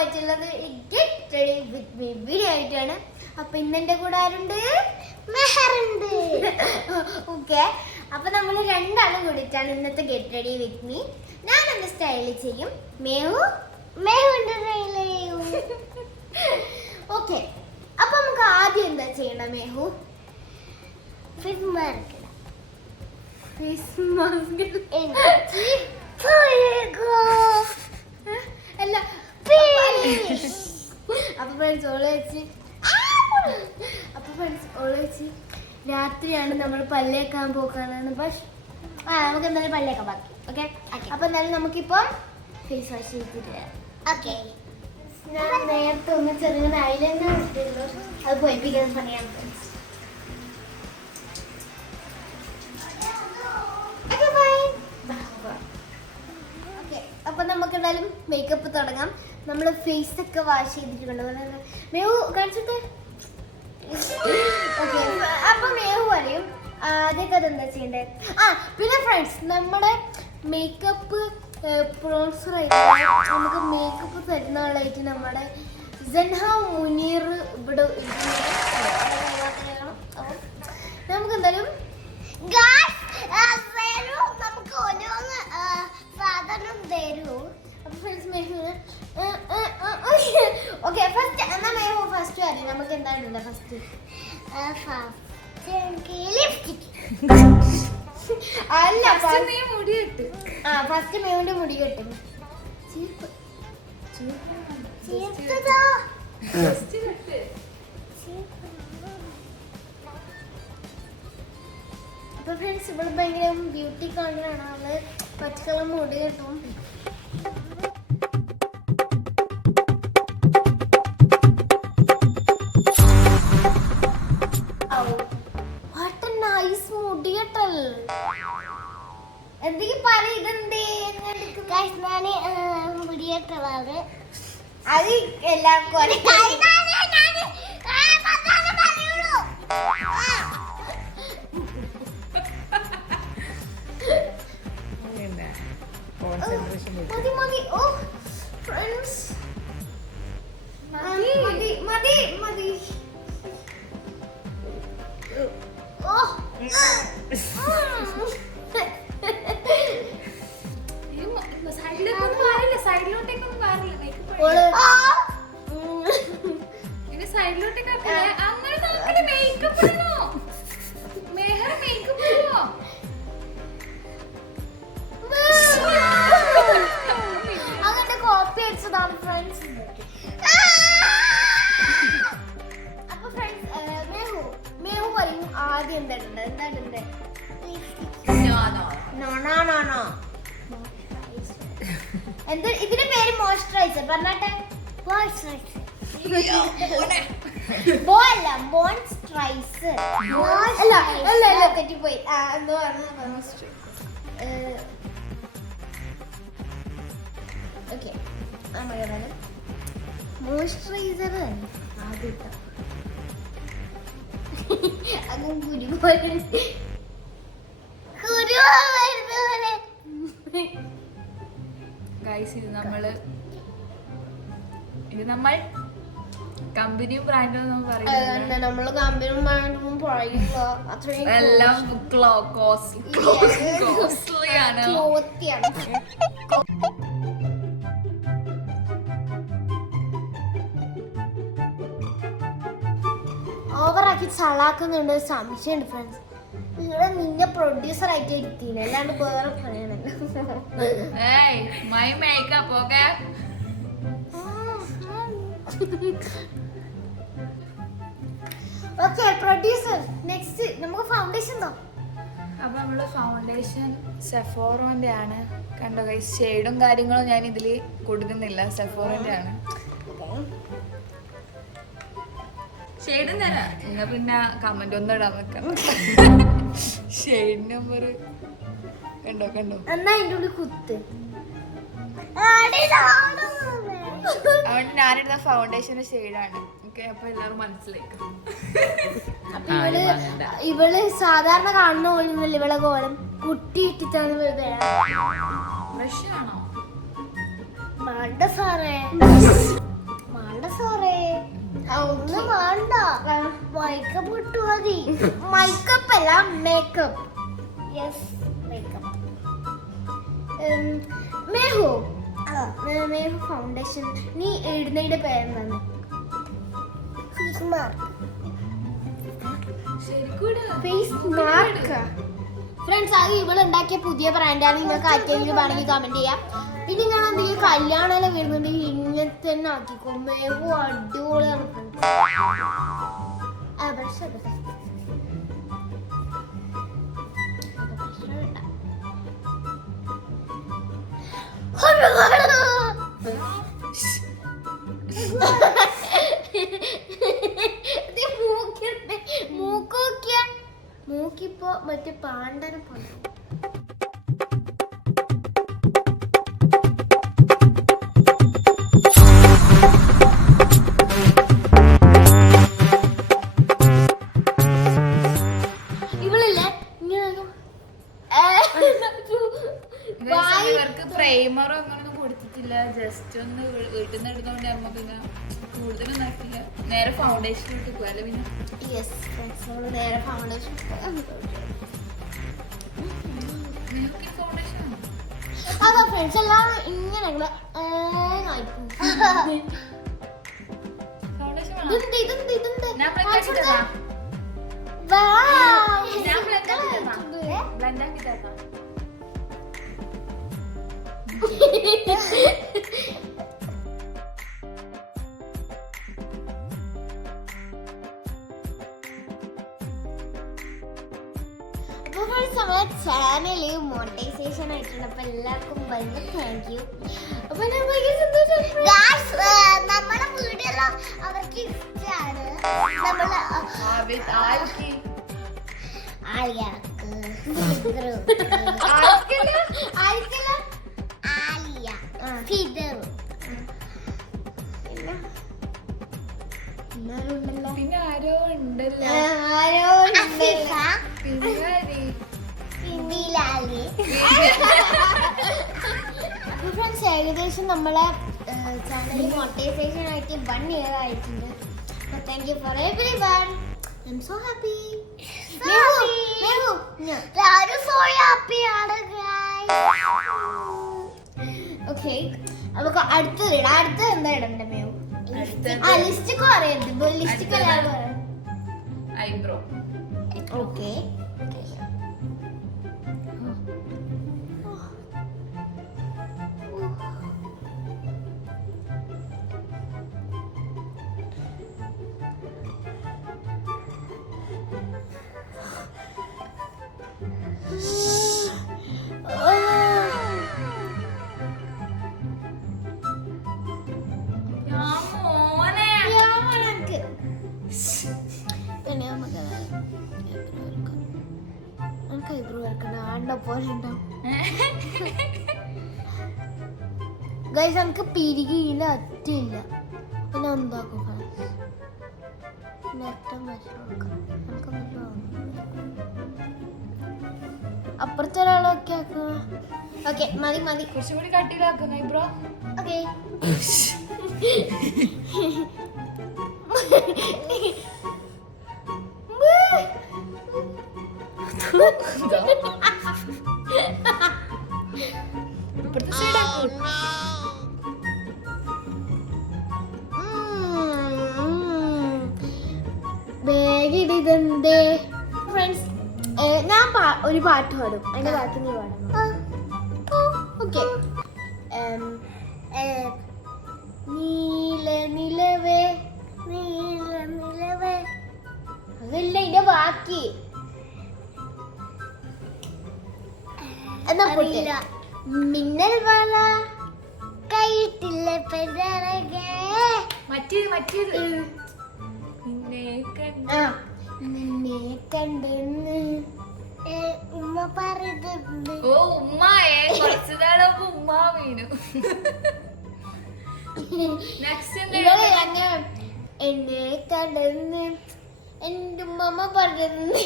ആയിട്ടുള്ളത് get ready with me video ആയിട്ടാണ്. അപ്പൊ ഇന്നെന്റെ കൂടെ ആരുണ്ട്? മെഹറുണ്ട്. ഓക്കെ, അപ്പൊ നമ്മൾ രണ്ടാളും കൂടിയിട്ടാണ് ഇന്നത്തെ ഗെറ്റ് റെഡി വിത്ത് മീ. ഞാൻ ഒന്ന് സ്റ്റൈൽ ചെയ്യും, മേഹുവിന്റെ സ്റ്റൈൽ ചെയ്യും. ഓക്കെ, അപ്പൊ നമുക്ക് ആദ്യം എന്താ ചെയ്യണം മേഹു? Face mask. അല്ല, അപ്പൊ ഫ്രണ്ട്സ് ഓള് വെച്ച് രാത്രിയാണ് നമ്മൾ പല്ലേക്കാൻ പോക്കാനാണ്. പക്ഷെ നമുക്ക് എന്തായാലും പല്ലേക്കാൻ ബാക്കി. ഓക്കെ, അപ്പൊ എന്തായാലും നമുക്കിപ്പം ഫേസ് വാഷ് ചെയ്തിട്ട് വരാം. ഓക്കെ, ഞാൻ നേരത്തെ ഒന്ന് ചെറിയ ഐലൈനർ ഇട്ടിരുന്നു, അത് പോയിപ്പിക്കുന്ന പണിയാണ് ഫ്രണ്ട്സ്. അപ്പൊ നമുക്ക് എന്തായാലും മേക്കപ്പ് തുടങ്ങാം. നമ്മള് ഫേസ് ഒക്കെ വാഷ് ചെയ്തിട്ടുണ്ട്. മേഹു കാണിച്ചിട്ട്. ഓക്കെ, അപ്പൊ മേഹു പറയും ആദ്യമൊക്കെ അതെന്താ ചെയ്യണ്ടേ. പിന്നെ ഫ്രണ്ട്സ്, നമ്മുടെ മേക്കപ്പ് സ്പോൺസറായിട്ട് നമുക്ക് മേക്കപ്പ് തരുന്ന ആളായിട്ട് നമ്മുടെ സൻഹ മുനീർ ഇവിടെ നമുക്ക് എന്തായാലും നമുക്ക് ഓരോന്ന് സാധനം തരൂ. അപ്പൊ ഫ്രണ്ട്സ് മേഹുവിന് ഓക്കെ ഫസ്റ്റ് എന്നാ മേഹു ഫസ്റ്റ് അറിയാം നമുക്ക് എന്താണ് ഉള്ളത്. ഫസ്റ്റ് അല്ല, ഫസ്റ്റ് മേഹുവിന്റെ മുടി കെട്ടും. അപ്പൊ ഫ്രണ്ട്സ്, ഇവിടെ ഭയങ്കര ബ്യൂട്ടി കോൺഫിഡൻ്റ് ആണ്. പച്ചക്കളർ മുടി കെട്ടും. എന്തെങ്കിലും പറ, ഇതെന്തേ മുടിയേറ്റതാണ്. അത് എല്ലാവർക്കും മതി മതി. ഓ ഫ്രണ്ട്സ്, മതി മതി മതി. ഓ സൈഡിലോട്ടേക്കൊന്നും മാറില്ല. സൈഡിലോട്ടേക്ക് അങ്ങനെ മേക്കപ്പ് ആണോ മേഹർ? മേക്കപ്പ് ആണോ? അങ്ങനെ കോപ്പി അടിച്ചതാണ് ഫ്രണ്ട്സ്. അപ്പൊ ഫ്രണ്ട്സ്, മേഹു പറയും ആദ്യം എന്താ ഇടണ്ടേ. എന്താ ഇതിന്റെ പേര്? മോയ്സ്ചറൈസർ. പറഞ്ഞാട്ടെ. തെറ്റിപ്പോയി. എന്തോ ഓക്കെ, മോയ്സ്ചറൈസർ ആദ്യം അതും ഇത് നമ്മൾ കമ്പനിയും ബ്രാൻഡും നമ്മള് കമ്പനിയും ബ്രാൻഡും എല്ലാം കോസ്റ്റ്ലിയാണ്. ഓവറാക്കി ചളാക്കുന്നുണ്ട്. സംശയമുണ്ട് ഫ്രണ്ട്സ്. ഇവിടെ നിന്നെ പ്രൊഡ്യൂസർ ആയിട്ട് എടുത്തിന്, അല്ലാണ്ട് വേറെ പറയണല്ലോ. My makeup okay. Okay producer, next നമുക്ക് ഫൗണ്ടേഷൻ തോ. അപ്പൊ നമ്മള് ഫൗണ്ടേഷൻ സെഫോറോന്റെ ആണ്. കണ്ടോ ഗൈസ്, ഷെയ്ഡും കാര്യങ്ങളും ഞാൻ ഇതില് കൊടുക്കുന്നില്ല, സെഫോറോന്റെ ആണ്. ഷെയ്ഡും തരാം, എന്നാ പിന്നെ കമന്റ് ഒന്നും ഇടാൻ നിൽക്കാം. ഷെയ്ഡ് നമ്പർ കണ്ടോ എന്നാ അതിന്റെ ഉള്ളിൽ കുത്ത്. അതുകൊണ്ട് ഞാനിടുന്ന ഫൗണ്ടേഷന്റെ ഷെയ്ഡാണ്. ഓക്കെ, അപ്പൊ എല്ലാവരും മനസ്സിലാക്കാം. ഇവള് സാധാരണ കാണുന്ന പോലെ ഇവളെ കോലം കുട്ടി ഇട്ടിട്ടാണ് ബ്രഷ് ആണോ? സാറേ വേണ്ട സോറേ ഒന്നും വേണ്ട മേക്കപ്പ് ഇട്ടു മതി മേക്കപ്പ് അല്ല മേക്കപ്പ് യെസ് മേക്കപ്പ് മേഹു മേഹു ഫൗണ്ടേഷൻ നീ ഇടുന്നതിന്റെ പേരെന്താണ് ഫേസ് മാർക്ക് ഫ്രണ്ട്സ് അത് ഇവളുണ്ടാക്കിയ പുതിയ ബ്രാൻഡാണ് നിങ്ങൾക്ക് ആർക്കെങ്കിലും വേണമെങ്കിൽ കമന്റ് ചെയ്യാം പിന്നെ ഞാൻ എന്തെങ്കിലും കല്യാണമെല്ലാം വരുന്നുണ്ടെങ്കിൽ ഇങ്ങനെ തന്നെ ആക്കിക്കോ മേഹു അടിപൊളിയാണ് മൂക്കിപ്പോ മറ്റേ പാണ്ടനെ പോലെ പ്രൈമറോ അങ്ങനൊന്നും കൊടുത്തിട്ടില്ല ജസ്റ്റ് ഒന്ന് വീട്ടിൽ നിന്ന് എടുത്തോണ്ട് അമ്മ പിന്നെ കൂടുതലൊന്നും ആക്കില്ല നേരെ ഫൗണ്ടേഷൻ ഇട്ട് പോയല്ലേ പിന്നെ നേരെ ഫൗണ്ടേഷൻ ഫൗണ്ടേഷൻ അതാ ഫ്രണ്ട്സ് എല്ലാം ഇങ്ങനെ നമ്മളെ ചാനല് മോണിറ്റൈസേഷൻ ആയിട്ടുണ്ട് അപ്പൊ എല്ലാവർക്കും ഭയങ്കര താങ്ക് യു അപ്പൊ നമ്മുടെ വീഡിയോ അവർക്ക് ഇഷ്ടമാണ് പിന്നെ ആരോ ഉണ്ടല്ലോ ഫ്രണ്ട്സ് ഏകദേശം നമ്മളെ ചാനൽ മോണിറ്റൈസേഷൻ ആയിട്ട് 1 year ആയിട്ടുണ്ട് അപ്പോൾ thank you for everyone I am so happy എല്ലാവരും സോ ഹാപ്പി ആണ് ഓക്കെ നമുക്ക് അടുത്തത് ഇടാം അടുത്തത് എന്താ ഇടണ്ടേ മേവ് ലിസ്റ്റിക്ക് പറയരുത് ലിസ്റ്റിക്ക് എല്ലാവരും പറയാം ഐബ്രോ ഓക്കെ ഗൈസ് നമുക്ക് പിരികില്ല അറ്റില്ല പിന്നെ എന്താക്കും അപ്പുറത്തെ ഒരാളൊക്കെ ആക്കുക ഓക്കെ മതി മതി കുറച്ചും കൂടി കട്ടിയിലാക്കുന്ന ഐബ്രോ ഓക്കെ ഇപ്പുറത്തെ സൈഡാക്കും ബാഗിടിതണ്ടേ ഫ്രണ്ട്സ് ഞാൻ ഒരു പാട്ട് പാടും അതിന്റെ ബാക്കി നീ പാടും ഓക്കെ നീല നിലവേ നീല നിലവേ അതല്ല ഇതിന്റെ ബാക്കി എന്നാ പൊട്ടില്ല മിന്നൽ വള കൈട്ടില്ല പെരകെ മറ്റേത് നിന്നെ കണ്ടെന്ന് ഉമ്മ പറഞ്ഞിട്ടുണ്ട് ഓ ഉമ്മയെ കുറച്ചു നാളെ ഉമ്മ വീണു എന്നെ കണ്ടെന്ന് എന്റെ ഉമ്മ പറഞ്ഞിട്ടുണ്ട്